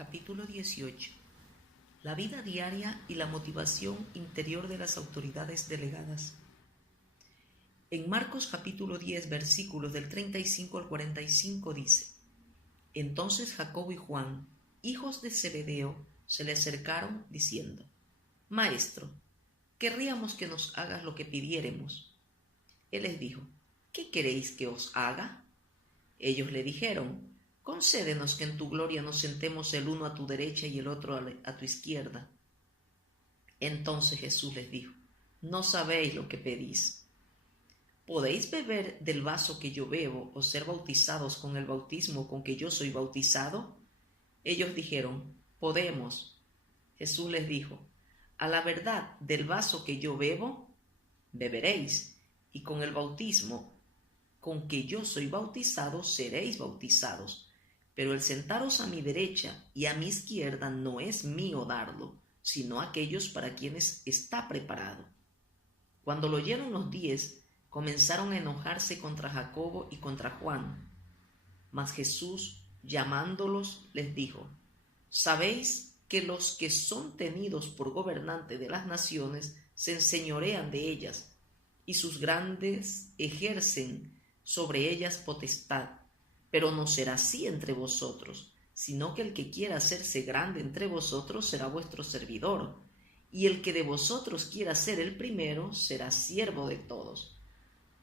Capítulo 18. La vida diaria y la motivación interior de las autoridades delegadas. En Marcos capítulo 10, versículos del 35 al 45 dice: Entonces Jacobo y Juan, hijos de Zebedeo, se le acercaron diciendo: Maestro, querríamos que nos hagas lo que pidiéremos. Él les dijo: ¿Qué queréis que os haga? Ellos le dijeron: Concédenos que en tu gloria nos sentemos el uno a tu derecha y el otro a tu izquierda. Entonces Jesús les dijo: No sabéis lo que pedís. ¿Podéis beber del vaso que yo bebo o ser bautizados con el bautismo con que yo soy bautizado? Ellos dijeron: Podemos. Jesús les dijo: A la verdad, del vaso que yo bebo, beberéis, y con el bautismo con que yo soy bautizado seréis bautizados. Pero el sentaros a mi derecha y a mi izquierda no es mío darlo, sino aquellos para quienes está preparado. Cuando lo oyeron los 10, comenzaron a enojarse contra Jacobo y contra Juan. Mas Jesús, llamándolos, les dijo: ¿Sabéis que los que son tenidos por gobernantes de las naciones se enseñorean de ellas, y sus grandes ejercen sobre ellas potestad? Pero no será así entre vosotros, sino que el que quiera hacerse grande entre vosotros será vuestro servidor, y el que de vosotros quiera ser el primero será siervo de todos.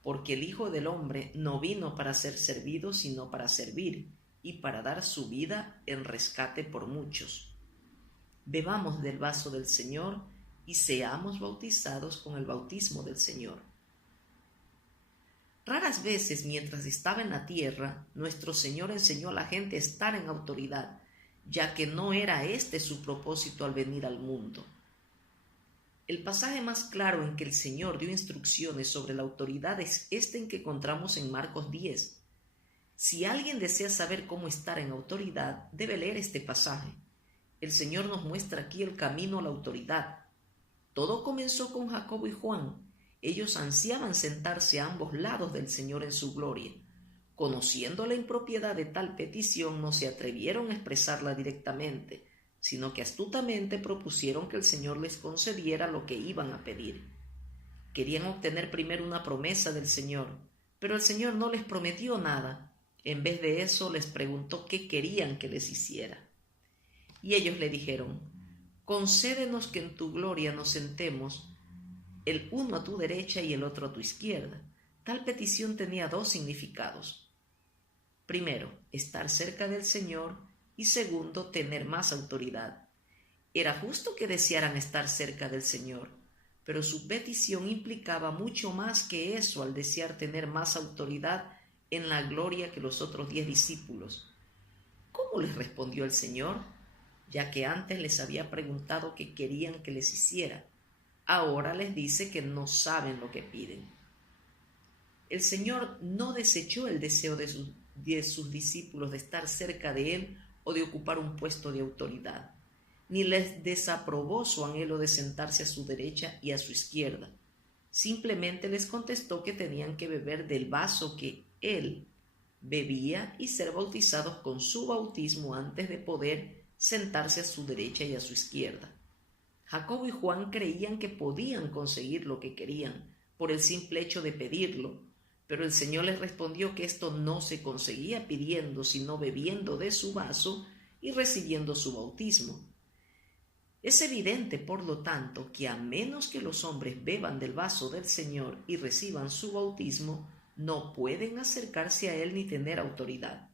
Porque el Hijo del Hombre no vino para ser servido, sino para servir, y para dar su vida en rescate por muchos. Bebamos del vaso del Señor y seamos bautizados con el bautismo del Señor. Raras veces mientras estaba en la tierra, nuestro Señor enseñó a la gente a estar en autoridad, ya que no era este su propósito al venir al mundo. El pasaje más claro en que el Señor dio instrucciones sobre la autoridad es este en que encontramos en Marcos 10. Si alguien desea saber cómo estar en autoridad, debe leer este pasaje. El Señor nos muestra aquí el camino a la autoridad. Todo comenzó con Jacobo y Juan. Ellos ansiaban sentarse a ambos lados del Señor en su gloria. Conociendo la impropiedad de tal petición, no se atrevieron a expresarla directamente, sino que astutamente propusieron que el Señor les concediera lo que iban a pedir. Querían obtener primero una promesa del Señor, pero el Señor no les prometió nada. En vez de eso, les preguntó qué querían que les hiciera. Y ellos le dijeron: Concédenos que en tu gloria nos sentemos el uno a tu derecha y el otro a tu izquierda. Tal petición tenía dos significados. Primero, estar cerca del Señor, y segundo, tener más autoridad. Era justo que desearan estar cerca del Señor, pero su petición implicaba mucho más que eso al desear tener más autoridad en la gloria que los otros 10 discípulos. ¿Cómo les respondió el Señor? Ya que antes les había preguntado qué querían que les hiciera. Ahora les dice que no saben lo que piden. El Señor no desechó el deseo de sus discípulos de estar cerca de Él o de ocupar un puesto de autoridad, ni les desaprobó su anhelo de sentarse a su derecha y a su izquierda. Simplemente les contestó que tenían que beber del vaso que Él bebía y ser bautizados con su bautismo antes de poder sentarse a su derecha y a su izquierda. Jacobo y Juan creían que podían conseguir lo que querían por el simple hecho de pedirlo, pero el Señor les respondió que esto no se conseguía pidiendo, sino bebiendo de su vaso y recibiendo su bautismo. Es evidente, por lo tanto, que a menos que los hombres beban del vaso del Señor y reciban su bautismo, no pueden acercarse a Él ni tener autoridad.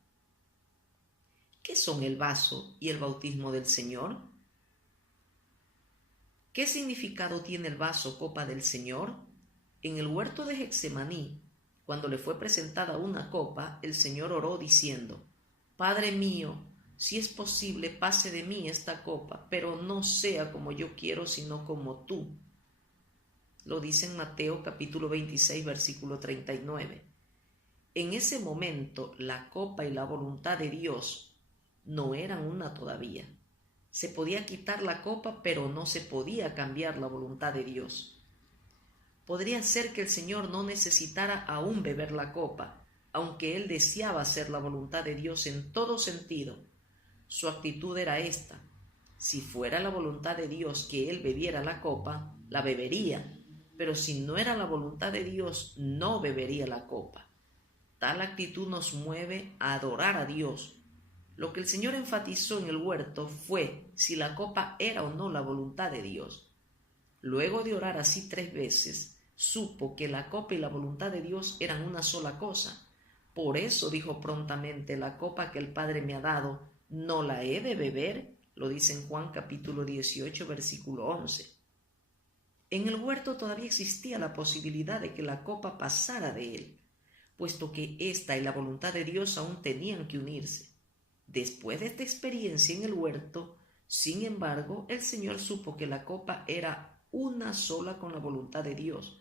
¿Qué son el vaso y el bautismo del Señor? ¿Qué significado tiene el vaso copa del Señor? En el huerto de Getsemaní, cuando le fue presentada una copa, el Señor oró diciendo: Padre mío, si es posible, pase de mí esta copa, pero no sea como yo quiero, sino como tú. Lo dice en Mateo capítulo 26, versículo 39. En ese momento, la copa y la voluntad de Dios no eran una todavía. Se podía quitar la copa, pero no se podía cambiar la voluntad de Dios. Podría ser que el Señor no necesitara aún beber la copa, aunque Él deseaba hacer la voluntad de Dios en todo sentido. Su actitud era esta: si fuera la voluntad de Dios que él bebiera la copa, la bebería, pero si no era la voluntad de Dios, no bebería la copa. Tal actitud nos mueve a adorar a Dios. Lo que el Señor enfatizó en el huerto fue si la copa era o no la voluntad de Dios. Luego de orar así 3 veces, supo que la copa y la voluntad de Dios eran una sola cosa. Por eso dijo prontamente: la copa que el Padre me ha dado, ¿no la he de beber? Lo dice en Juan capítulo 18, versículo 11. En el huerto todavía existía la posibilidad de que la copa pasara de él, puesto que ésta y la voluntad de Dios aún tenían que unirse. Después de esta experiencia en el huerto, sin embargo, el Señor supo que la copa era una sola con la voluntad de Dios.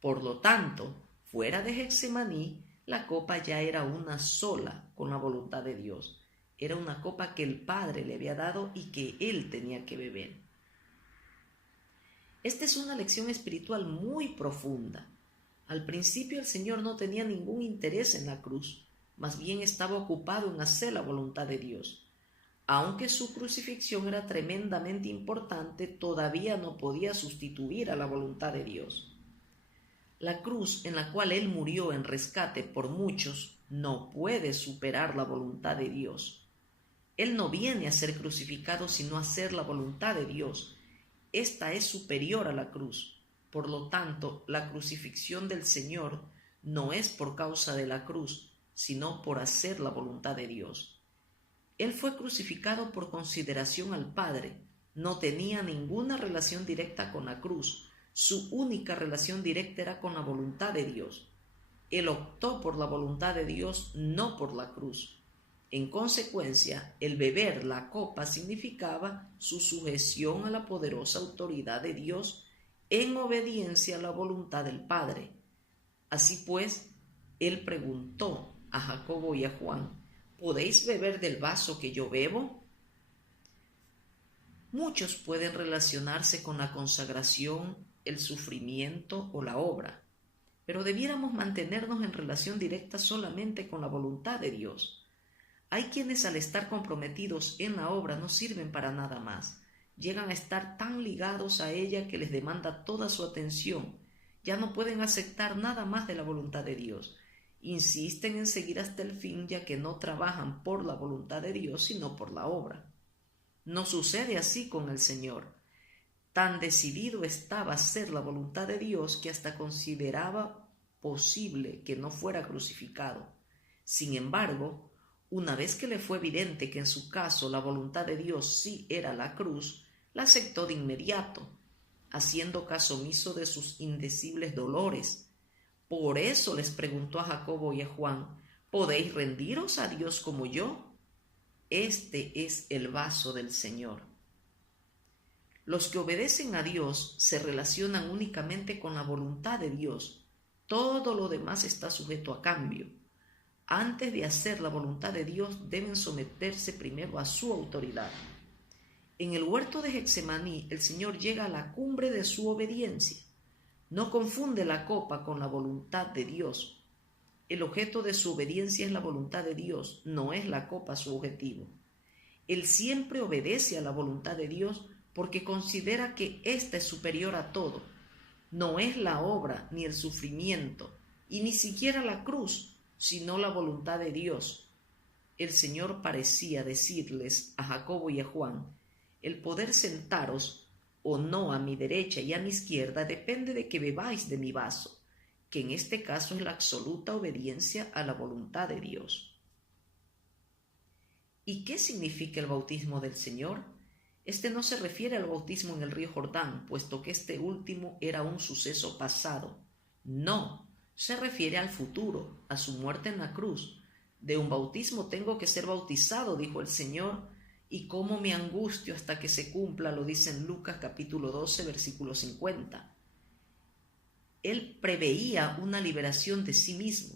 Por lo tanto, fuera de Getsemaní, la copa ya era una sola con la voluntad de Dios. Era una copa que el Padre le había dado y que él tenía que beber. Esta es una lección espiritual muy profunda. Al principio el Señor no tenía ningún interés en la cruz, más bien estaba ocupado en hacer la voluntad de Dios. Aunque su crucifixión era tremendamente importante, todavía no podía sustituir a la voluntad de Dios. La cruz en la cual Él murió en rescate por muchos no puede superar la voluntad de Dios. Él no viene a ser crucificado sino a hacer la voluntad de Dios. Esta es superior a la cruz. Por lo tanto, la crucifixión del Señor no es por causa de la cruz, sino por hacer la voluntad de Dios. Él fue crucificado por consideración al Padre. No tenía ninguna relación directa con la cruz. Su única relación directa era con la voluntad de Dios. Él optó por la voluntad de Dios, no por la cruz. En consecuencia, el beber la copa significaba su sujeción a la poderosa autoridad de Dios en obediencia a la voluntad del Padre. Así pues, él preguntó a Jacobo y a Juan: ¿podéis beber del vaso que yo bebo? Muchos pueden relacionarse con la consagración, el sufrimiento o la obra, pero debiéramos mantenernos en relación directa solamente con la voluntad de Dios. Hay quienes al estar comprometidos en la obra no sirven para nada más. Llegan a estar tan ligados a ella que les demanda toda su atención. Ya no pueden aceptar nada más de la voluntad de Dios. Insisten en seguir hasta el fin, ya que no trabajan por la voluntad de Dios, sino por la obra. No sucede así con el Señor. Tan decidido estaba a hacer la voluntad de Dios que hasta consideraba posible que no fuera crucificado. Sin embargo, una vez que le fue evidente que en su caso la voluntad de Dios sí era la cruz, la aceptó de inmediato, haciendo caso omiso de sus indecibles dolores. Por eso les preguntó a Jacobo y a Juan: ¿podéis rendiros a Dios como yo? Este es el vaso del Señor. Los que obedecen a Dios se relacionan únicamente con la voluntad de Dios. Todo lo demás está sujeto a cambio. Antes de hacer la voluntad de Dios, deben someterse primero a su autoridad. En el huerto de Getsemaní, el Señor llega a la cumbre de su obediencia. No confunde la copa con la voluntad de Dios. El objeto de su obediencia es la voluntad de Dios, no es la copa su objetivo. Él siempre obedece a la voluntad de Dios porque considera que ésta es superior a todo. No es la obra ni el sufrimiento, y ni siquiera la cruz, sino la voluntad de Dios. El Señor parecía decirles a Jacobo y a Juan: el poder sentaros o no a mi derecha y a mi izquierda depende de que bebáis de mi vaso, que en este caso es la absoluta obediencia a la voluntad de Dios. ¿Y qué significa el bautismo del Señor? Este no se refiere al bautismo en el río Jordán, puesto que este último era un suceso pasado. No, se refiere al futuro, a su muerte en la cruz. De un bautismo tengo que ser bautizado, dijo el Señor, y cómo me angustio hasta que se cumpla, lo dice en Lucas capítulo 12, versículo 50. Él preveía una liberación de sí mismo.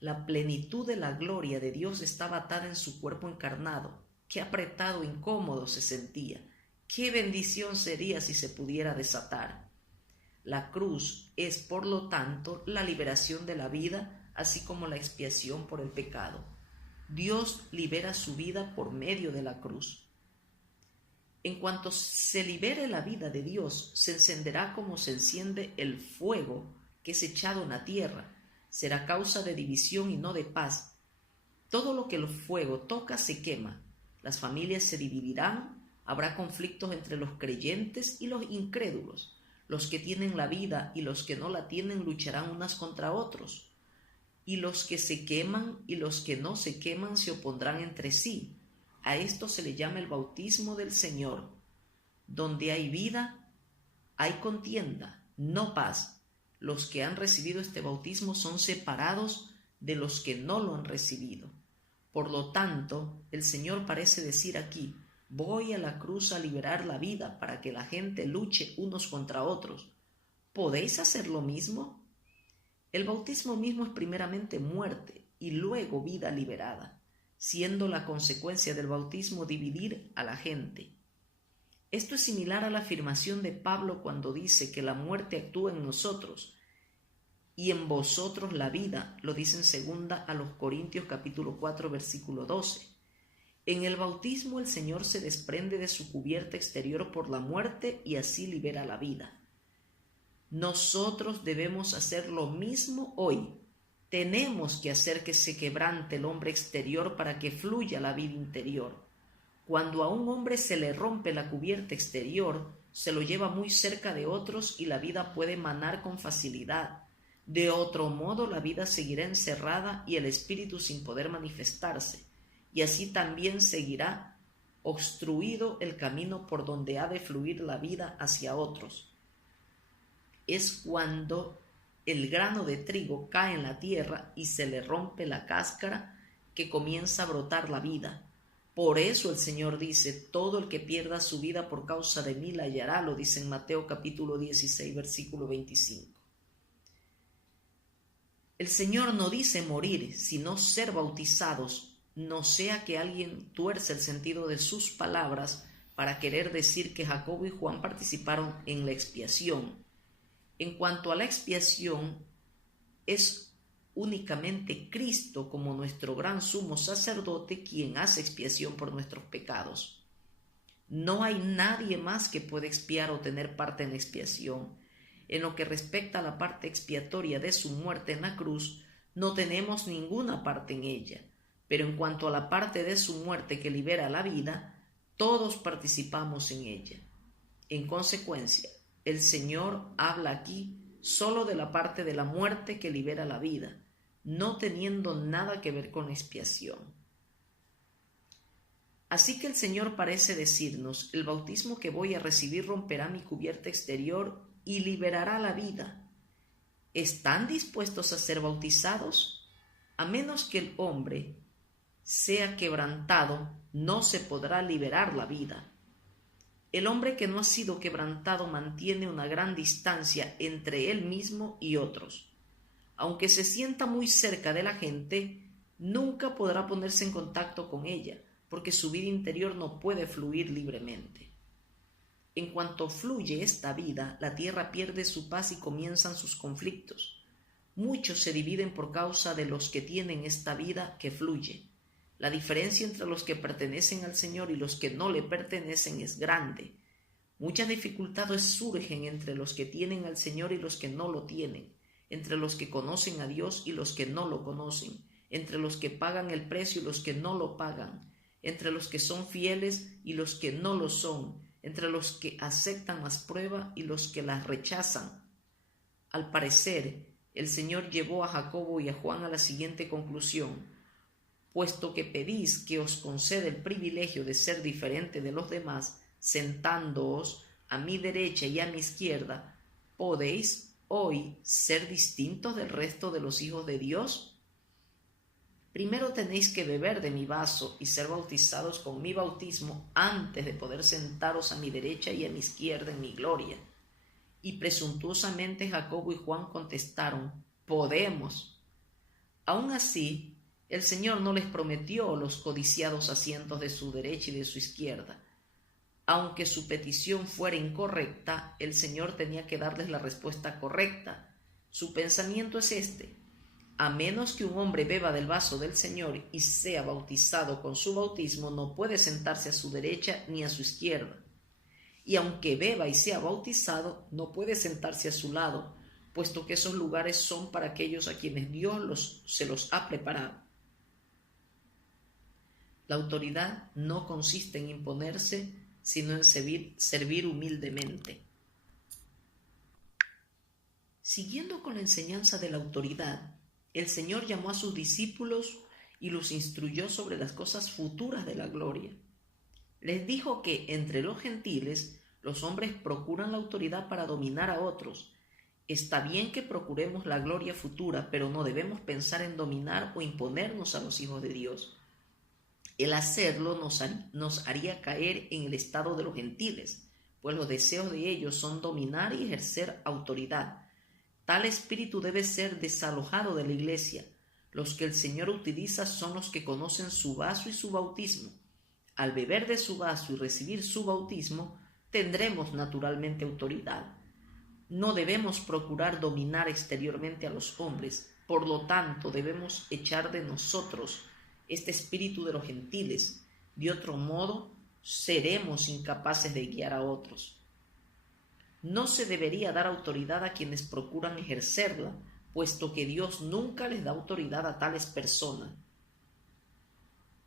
La plenitud de la gloria de Dios estaba atada en su cuerpo encarnado. Qué apretado, incómodo se sentía. Qué bendición sería si se pudiera desatar. La cruz es, por lo tanto, la liberación de la vida, así como la expiación por el pecado. Dios libera su vida por medio de la cruz. En cuanto se libere la vida de Dios, se encenderá como se enciende el fuego que es echado en la tierra. Será causa de división y no de paz. Todo lo que el fuego toca se quema. Las familias se dividirán, habrá conflictos entre los creyentes y los incrédulos. Los que tienen la vida y los que no la tienen lucharán unas contra otros. Y los que se queman y los que no se queman se opondrán entre sí. A esto se le llama el bautismo del Señor. Donde hay vida, hay contienda, no paz. Los que han recibido este bautismo son separados de los que no lo han recibido. Por lo tanto, el Señor parece decir aquí: voy a la cruz a liberar la vida para que la gente luche unos contra otros. ¿Podéis hacer lo mismo? El bautismo mismo es primeramente muerte y luego vida liberada, siendo la consecuencia del bautismo dividir a la gente. Esto es similar a la afirmación de Pablo cuando dice que la muerte actúa en nosotros y en vosotros la vida, lo dice en segunda a los Corintios capítulo 4 versículo 12. En el bautismo el Señor se desprende de su cubierta exterior por la muerte y así libera la vida. Nosotros debemos hacer lo mismo hoy. Tenemos que hacer que se quebrante el hombre exterior para que fluya la vida interior. Cuando a un hombre se le rompe la cubierta exterior, se lo lleva muy cerca de otros y la vida puede manar con facilidad. De otro modo, la vida seguirá encerrada y el espíritu sin poder manifestarse, y así también seguirá obstruido el camino por donde ha de fluir la vida hacia otros. Es cuando el grano de trigo cae en la tierra y se le rompe la cáscara que comienza a brotar la vida. Por eso el Señor dice: todo el que pierda su vida por causa de mí la hallará, lo dice en Mateo capítulo 16 versículo 25. El Señor no dice morir, sino ser bautizados, no sea que alguien tuerce el sentido de sus palabras para querer decir que Jacobo y Juan participaron en la expiación. En cuanto a la expiación, es únicamente Cristo como nuestro gran sumo sacerdote quien hace expiación por nuestros pecados. No hay nadie más que pueda expiar o tener parte en la expiación. En lo que respecta a la parte expiatoria de su muerte en la cruz, no tenemos ninguna parte en ella, pero en cuanto a la parte de su muerte que libera la vida, todos participamos en ella. En consecuencia, el Señor habla aquí solo de la parte de la muerte que libera la vida, no teniendo nada que ver con la expiación. Así que el Señor parece decirnos: el bautismo que voy a recibir romperá mi cubierta exterior y liberará la vida. ¿Están dispuestos a ser bautizados? A menos que el hombre sea quebrantado, no se podrá liberar la vida. El hombre que no ha sido quebrantado mantiene una gran distancia entre él mismo y otros. Aunque se sienta muy cerca de la gente, nunca podrá ponerse en contacto con ella, porque su vida interior no puede fluir libremente. En cuanto fluye esta vida, la tierra pierde su paz y comienzan sus conflictos. Muchos se dividen por causa de los que tienen esta vida que fluye. La diferencia entre los que pertenecen al Señor y los que no le pertenecen es grande. Muchas dificultades surgen entre los que tienen al Señor y los que no lo tienen, entre los que conocen a Dios y los que no lo conocen, entre los que pagan el precio y los que no lo pagan, entre los que son fieles y los que no lo son, entre los que aceptan las pruebas y los que las rechazan. Al parecer, el Señor llevó a Jacobo y a Juan a la siguiente conclusión: puesto que pedís que os conceda el privilegio de ser diferente de los demás, sentándoos a mi derecha y a mi izquierda, ¿podéis hoy ser distintos del resto de los hijos de Dios? Primero tenéis que beber de mi vaso y ser bautizados con mi bautismo antes de poder sentaros a mi derecha y a mi izquierda en mi gloria. Y presuntuosamente Jacobo y Juan contestaron: podemos. Aún así, el Señor no les prometió los codiciados asientos de su derecha y de su izquierda. Aunque su petición fuera incorrecta, el Señor tenía que darles la respuesta correcta. Su pensamiento es este: a menos que un hombre beba del vaso del Señor y sea bautizado con su bautismo, no puede sentarse a su derecha ni a su izquierda. Y aunque beba y sea bautizado, no puede sentarse a su lado, puesto que esos lugares son para aquellos a quienes Dios se los ha preparado. La autoridad no consiste en imponerse, sino en servir humildemente. Siguiendo con la enseñanza de la autoridad, el Señor llamó a sus discípulos y los instruyó sobre las cosas futuras de la gloria. Les dijo que entre los gentiles los hombres procuran la autoridad para dominar a otros. Está bien que procuremos la gloria futura, pero no debemos pensar en dominar o imponernos a los hijos de Dios. El hacerlo nos haría caer en el estado de los gentiles, pues los deseos de ellos son dominar y ejercer autoridad. Tal espíritu debe ser desalojado de la iglesia. Los que el Señor utiliza son los que conocen su vaso y su bautismo. Al beber de su vaso y recibir su bautismo, tendremos naturalmente autoridad. No debemos procurar dominar exteriormente a los hombres, por lo tanto debemos echar de nosotros este espíritu de los gentiles. De otro modo, seremos incapaces de guiar a otros. No se debería dar autoridad a quienes procuran ejercerla, puesto que Dios nunca les da autoridad a tales personas.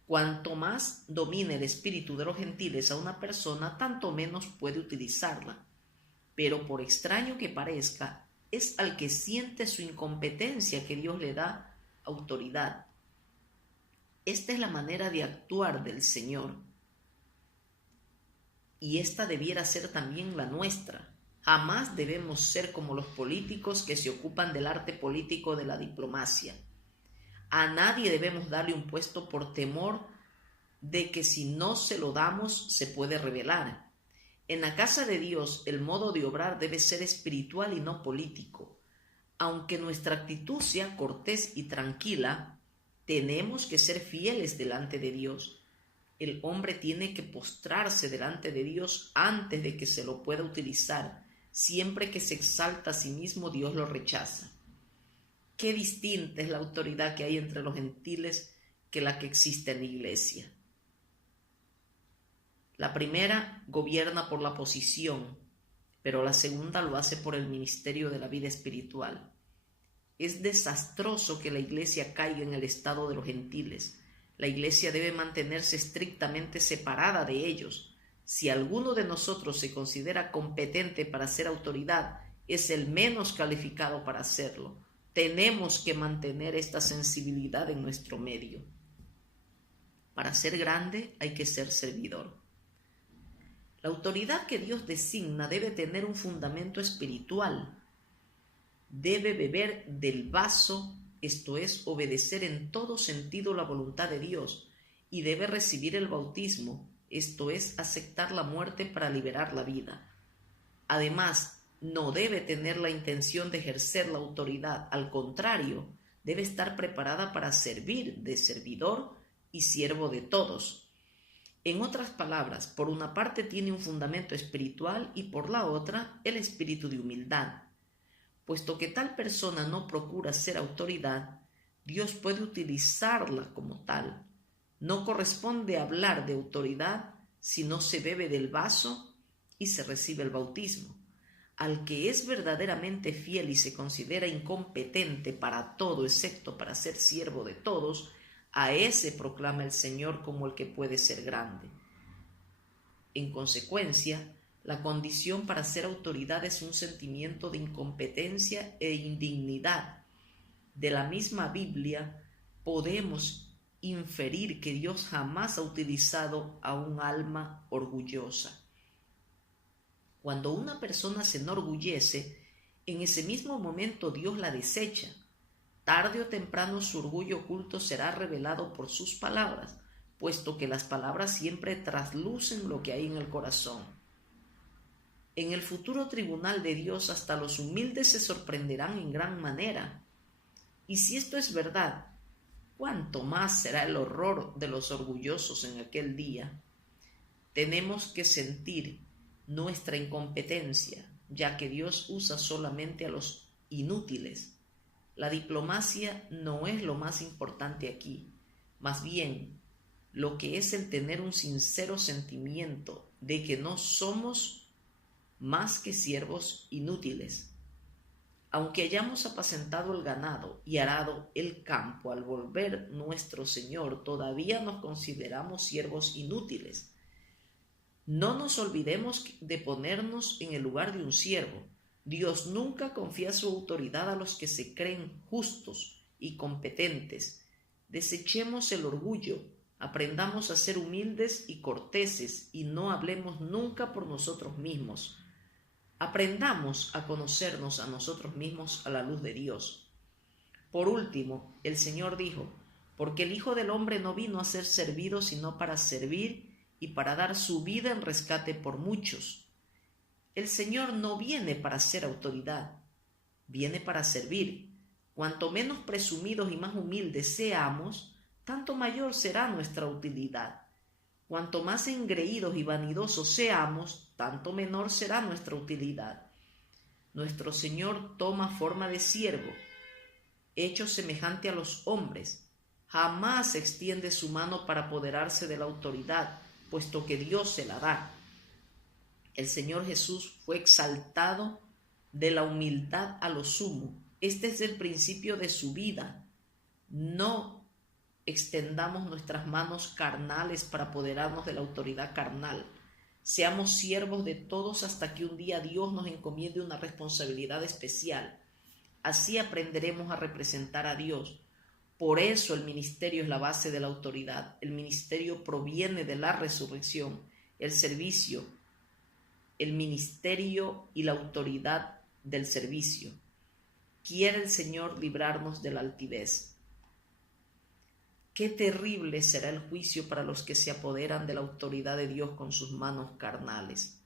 Cuanto más domine el espíritu de los gentiles a una persona, tanto menos puede utilizarla. Pero por extraño que parezca, es al que siente su incompetencia que Dios le da autoridad. Esta es la manera de actuar del Señor, y esta debiera ser también la nuestra. Jamás debemos ser como los políticos que se ocupan del arte político de la diplomacia. A nadie debemos darle un puesto por temor de que si no se lo damos se puede rebelar. En la casa de Dios el modo de obrar debe ser espiritual y no político. Aunque nuestra actitud sea cortés y tranquila, tenemos que ser fieles delante de Dios. El hombre tiene que postrarse delante de Dios antes de que se lo pueda utilizar. Siempre que se exalta a sí mismo, Dios lo rechaza. Qué distinta es la autoridad que hay entre los gentiles que la que existe en la iglesia. La primera gobierna por la posición, pero la segunda lo hace por el ministerio de la vida espiritual. Es desastroso que la iglesia caiga en el estado de los gentiles. La iglesia debe mantenerse estrictamente separada de ellos. Si alguno de nosotros se considera competente para ser autoridad, es el menos calificado para hacerlo. Tenemos que mantener esta sensibilidad en nuestro medio. Para ser grande hay que ser servidor. La autoridad que Dios designa debe tener un fundamento espiritual. Debe beber del vaso, esto es, obedecer en todo sentido la voluntad de Dios, y debe recibir el bautismo, esto es, aceptar la muerte para liberar la vida. Además, no debe tener la intención de ejercer la autoridad, al contrario, debe estar preparada para servir de servidor y siervo de todos. En otras palabras, por una parte tiene un fundamento espiritual y por la otra el espíritu de humildad. Puesto que tal persona no procura ser autoridad, Dios puede utilizarla como tal. No corresponde hablar de autoridad si no se bebe del vaso y se recibe el bautismo. Al que es verdaderamente fiel y se considera incompetente para todo excepto para ser siervo de todos, a ese proclama el Señor como el que puede ser grande. En consecuencia, la condición para ser autoridad es un sentimiento de incompetencia e indignidad. De la misma Biblia podemos inferir que Dios jamás ha utilizado a un alma orgullosa. Cuando una persona se enorgullece, en ese mismo momento Dios la desecha. Tarde o temprano su orgullo oculto será revelado por sus palabras, puesto que las palabras siempre traslucen lo que hay en el corazón. En el futuro tribunal de Dios hasta los humildes se sorprenderán en gran manera. Y si esto es verdad, ¿cuánto más será el horror de los orgullosos en aquel día? Tenemos que sentir nuestra incompetencia, ya que Dios usa solamente a los inútiles. La diplomacia no es lo más importante aquí, más bien lo que es el tener un sincero sentimiento de que no somos más que siervos inútiles. Aunque hayamos apacentado el ganado y arado el campo, al volver nuestro Señor, todavía nos consideramos siervos inútiles. No nos olvidemos de ponernos en el lugar de un siervo. Dios nunca confía su autoridad a los que se creen justos y competentes. Desechemos el orgullo, aprendamos a ser humildes y corteses y no hablemos nunca por nosotros mismos. Aprendamos a conocernos a nosotros mismos a la luz de Dios. Por último, el Señor dijo, porque el Hijo del Hombre no vino a ser servido, sino para servir y para dar su vida en rescate por muchos. El Señor no viene para ser autoridad, viene para servir. Cuanto menos presumidos y más humildes seamos, tanto mayor será nuestra utilidad. Cuanto más engreídos y vanidosos seamos, tanto menor será nuestra utilidad. Nuestro Señor toma forma de siervo, hecho semejante a los hombres. Jamás extiende su mano para apoderarse de la autoridad, puesto que Dios se la da. El Señor Jesús fue exaltado de la humildad a lo sumo. Este es el principio de su vida. No extendamos nuestras manos carnales para apoderarnos de la autoridad carnal. Seamos siervos de todos hasta que un día Dios nos encomiende una responsabilidad especial. Así aprenderemos a representar a Dios. Por eso el ministerio es la base de la autoridad. El ministerio proviene de la resurrección. El servicio, el ministerio y la autoridad del servicio. Quiere el Señor librarnos de la altivez. Qué terrible será el juicio para los que se apoderan de la autoridad de Dios con sus manos carnales.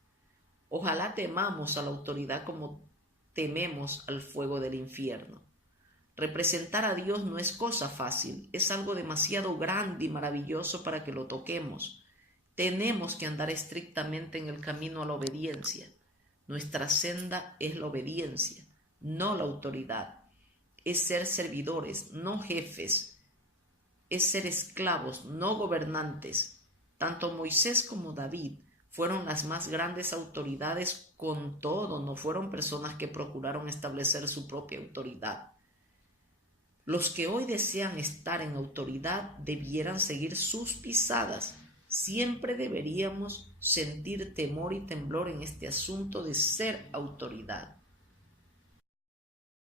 Ojalá temamos a la autoridad como tememos al fuego del infierno. Representar a Dios no es cosa fácil, es algo demasiado grande y maravilloso para que lo toquemos. Tenemos que andar estrictamente en el camino a la obediencia. Nuestra senda es la obediencia, no la autoridad. Es ser servidores, no jefes. Es ser esclavos, no gobernantes. Tanto Moisés como David fueron las más grandes autoridades, con todo no fueron personas que procuraron establecer su propia autoridad. Los que hoy desean estar en autoridad debieran seguir sus pisadas. Siempre deberíamos sentir temor y temblor en este asunto de ser autoridad.